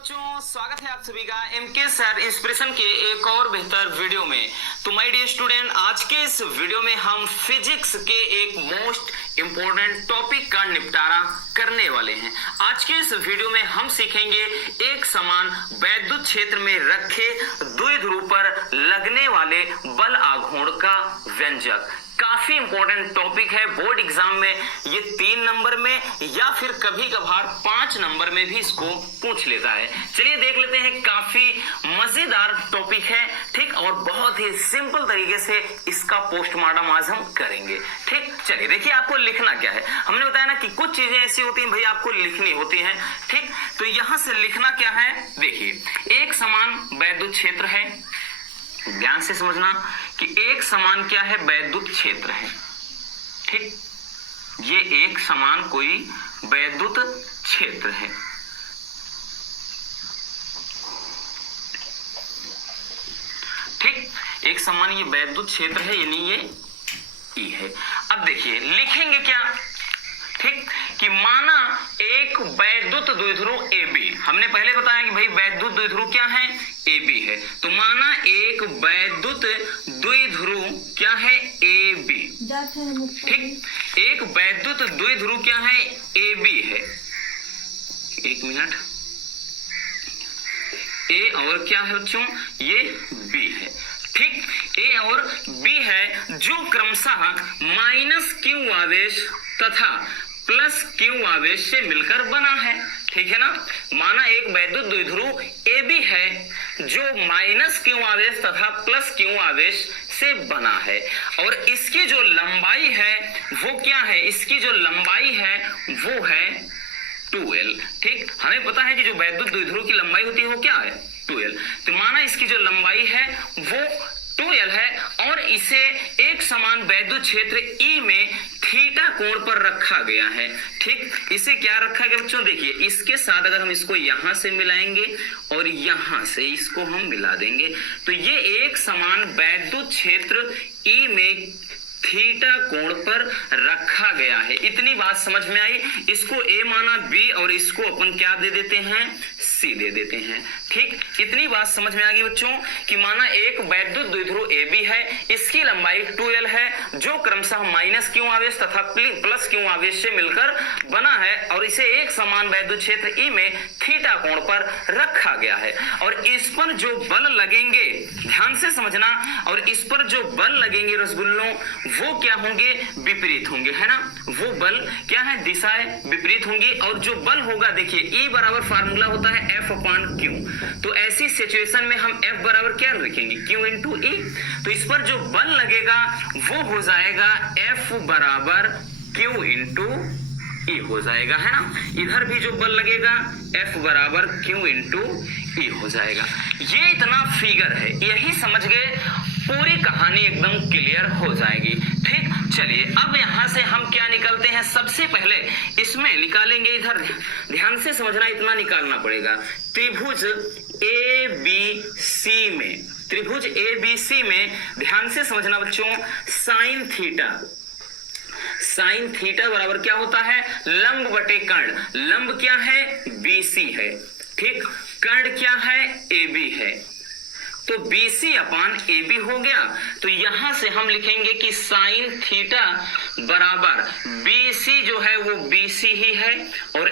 बच्चों, स्वागत है आप सभी का एमके सर इंस्पिरेशन के एक और बेहतर वीडियो में। तो माय डियर स्टूडेंट, आज के इस वीडियो में हम फिजिक्स के एक मोस्ट इंपॉर्टेंट टॉपिक का निपटारा करने वाले हैं। आज के इस वीडियो में हम सीखेंगे एक समान वैद्युत क्षेत्र में रखे द्विध्रुव पर लगने वाले बल आघूर्ण का व्यंजक। काफी इंपॉर्टेंट टॉपिक है, बोर्ड एग्जाम में ये 3 नंबर में या फिर कभी कभार 5 नंबर में भी इसको पूछ लेता है। चलिए देख लेते हैं, काफी मजेदार टॉपिक है, ठीक, और बहुत ही सिंपल तरीके से इसका पोस्टमार्टम आज हम करेंगे। ठीक, चलिए देखिए आपको लिखना क्या है। हमने बताया ना कि कुछ चीजें ऐसी होती हैं भाई आपको लिखनी होती हैं, ठीक। तो यहां से लिखना क्या है, देखिए एक समान वैद्युत क्षेत्र है, ध्यान से समझना कि एक समान क्या है, वैद्युत क्षेत्र है, ठीक। ये एक समान कोई वैद्युत क्षेत्र है, ठीक। एक समान ये वैद्युत क्षेत्र है, यानी ये ई है। अब देखिए लिखेंगे क्या, ठीक, कि माना एक वैद्युत द्विध्रुव AB, हमने पहले बताया कि भाई वैद्युत द्विध्रुव क्या है, AB है। तो माना एक वैद्युत द्विध्रुव क्या है, AB, ठीक। एक वैद्युत द्विध्रुव क्या है, AB है। एक मिनट, A और क्या है बच्चों, ये B है, ठीक। A और B है जो क्रमशः -Q आवेश तथा +Q आवेश से मिलकर बना है, ठीक है ना। माना एक वैद्युत द्विध्रुव AB है जो -Q आवेश तथा +Q आवेश से बना है, और इसकी जो लंबाई है वो क्या है, इसकी जो लंबाई है वो है 2L, ठीक। हमें पता है कि जो वैद्युत द्विध्रुव की लंबाई होती है वो क्या है, 2L। तो माना इसकी जो लंबाई है वो 2L है, और इसे एक समान वैद्युत क्षेत्र E में थीटा कोण पर रखा गया है, ठीक। इसे क्या रखा गया बच्चों, देखिए इसके साथ अगर हम इसको यहां से मिलाएंगे और यहां से इसको हम मिला देंगे तो ये एक समान वैद्युत क्षेत्र E में थीटा कोण पर रखा गया है। इतनी बात समझ में आई। इसको A माना B और इसको अपन क्या दे देते हैं, C दे देते हैं, ठीक। इतनी बात समझ में आ गई बच्चों कि माना एक वैद्युत द्विध्रुव AB है, इसकी लंबाई 2L है जो क्रमशः -Q आवेश तथा +Q आवेश से मिलकर बना है, और इसे एक समान वैद्युत क्षेत्र E में थीटा कोण पर रखा गया है। और इस पर जो बल लगेंगे, ध्यान से समझना, और इस पर जो बल लगेंगे रसगुल्लों वो क्या होंगे, विपरीत होंगे, है ना। वो बल क्या है, दिशाएं विपरीत होंगी। और जो बल होगा, देखिए E बराबर फार्मूला होता है F/Q। तो ऐसी सिचुएशन में हम F बराबर क्या लिखेंगे, Q इंटू E। तो इस पर जो बल लगेगा वो हो जाएगा F बराबर Q इंटू E हो जाएगा, है ना। इधर भी जो बल लगेगा F बराबर Q इंटू E हो जाएगा। ये इतना फिगर है, यही समझ गए, पूरी कहानी एकदम क्लियर हो जाएगी, ठीक। चलिए अब यहां से हम क्या निकालते हैं, सबसे पहले इसमें निकालेंगे, इधर ध्यान से समझना, इतना निकालना पड़ेगा। त्रिभुज ABC में, त्रिभुज ABC में ध्यान से समझना बच्चों, साइन थीटा बराबर क्या होता है, लंब बटे कर्ण। लंब क्या है, BC है, ठीक। कर्ण क्या है, AB है। तो BC/AB हो गया। तो यहां से हम लिखेंगे कि साइन थीटा बराबर BC जो है वो BC ही है, और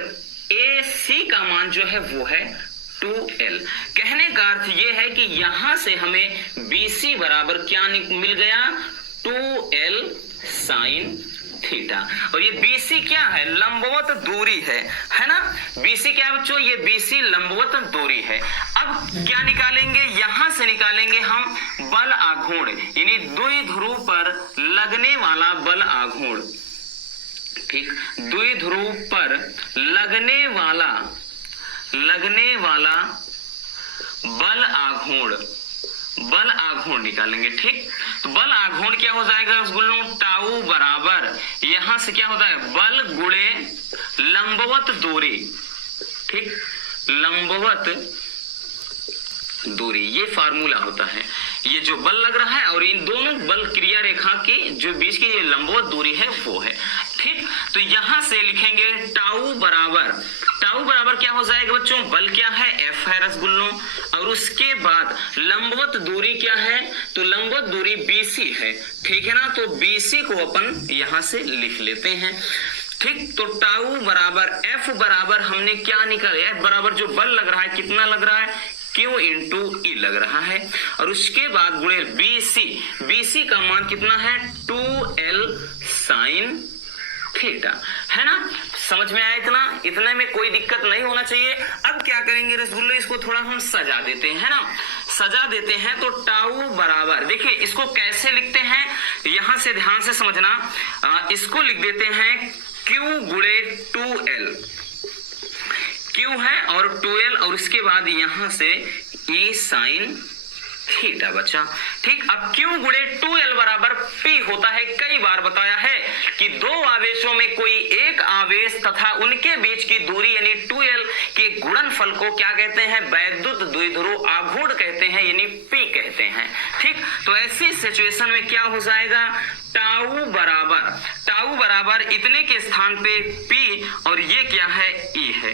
AC का मान जो है वो है 2L। कहने का अर्थ ये है कि यहां से हमें BC बराबर क्या मिल गया, 2L साइन थीटा। और ये BC क्या है, लंबवत दूरी है ना। BC क्या है बच्चों, ये BC लंबवत दूरी है। अब क्या निकालेंगे, यहां से निकालेंगे हम बल आघूर्ण, यानी द्विध्रुव पर लगने वाला बल आघूर्ण, ठीक। द्विध्रुव पर लगने वाला बल आघूर्ण निकालेंगे, ठीक। तो बल आघूर्ण क्या हो जाएगा रसगुल्लों, टाउ बराबर यहां से क्या होता है, बल गुणे लंबवत दूरी, ठीक। लंबवत दूरी ये फार्मूला होता है। ये जो बल लग रहा है और इन दोनों बल क्रिया रेखा की जो बीच की ये लंबवत दूरी है वो है। ठीक, तो यहां से लिखेंगे टाउ बराबर क्या हो जाएगा बच्चों, बल क्या है, F है रसगुल्लों, और उसके बाद लंबवत दूरी क्या है, तो लंबवत दूरी BC है, ठीक है ना। तो BC को अपन यहां से लिख लेते हैं। ठीक, तो टाउ बराबर F बराबर हमने क्या निकाला, F बराबर जो बल लग रहा है कितना लग रहा है, Q इंटू E लग रहा है, और उसके बाद गुणे BC का मान कितना है 2L साइन थीटा, है ना। समझ में आया इतना में कोई दिक्कत नहीं होना चाहिए। अब क्या करेंगे रसगुल्ले, इसको थोड़ा हम सजा देते हैं, है ना, सजा देते हैं। तो टाउ बराबर, देखिए इसको कैसे लिखते हैं, यहां से ध्यान से समझना, इसको लिख देते हैं Q गुणे 2L, Q है और 2L, और उसके बाद यहां से E साइन थीटा बचा। ठीक, अब Q गुणे 2L बराबर P होता है, कई बार बताया है कि दो आवेशों में कोई एक आवेश तथा उनके बीच की दूरी यानी 2L के गुणनफल को क्या कहते हैं, वैद्युत द्विध्रुव आघूर्ण कहते हैं, यानी P कहते हैं। ठीक, तो ऐसी सिचुएशन में क्या हो जाएगा, टाउ बराबर इतने के स्थान पे P और ये क्या है, E है,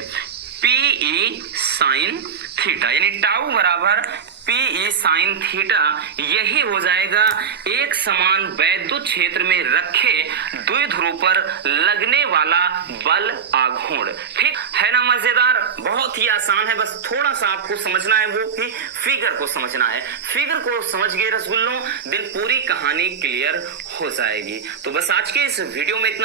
PE साइन थीटा, यानी टाउ बराबर PE साइन थीटा, यही हो जाएगा एक समान वैद्युत क्षेत्र में रखे द्विध्रुव पर लगने वाला बल आघूर्ण। ठीक है ना, मजेदार, बहुत ही आसान है, बस थोड़ा सा आपको समझना है, वो कि फिगर को समझना है। फिगर को समझ गए रसगुल्लों, दिन पूरी कहानी क्लियर हो जाएगी। तो बस आज के इस वीडियो में इतना।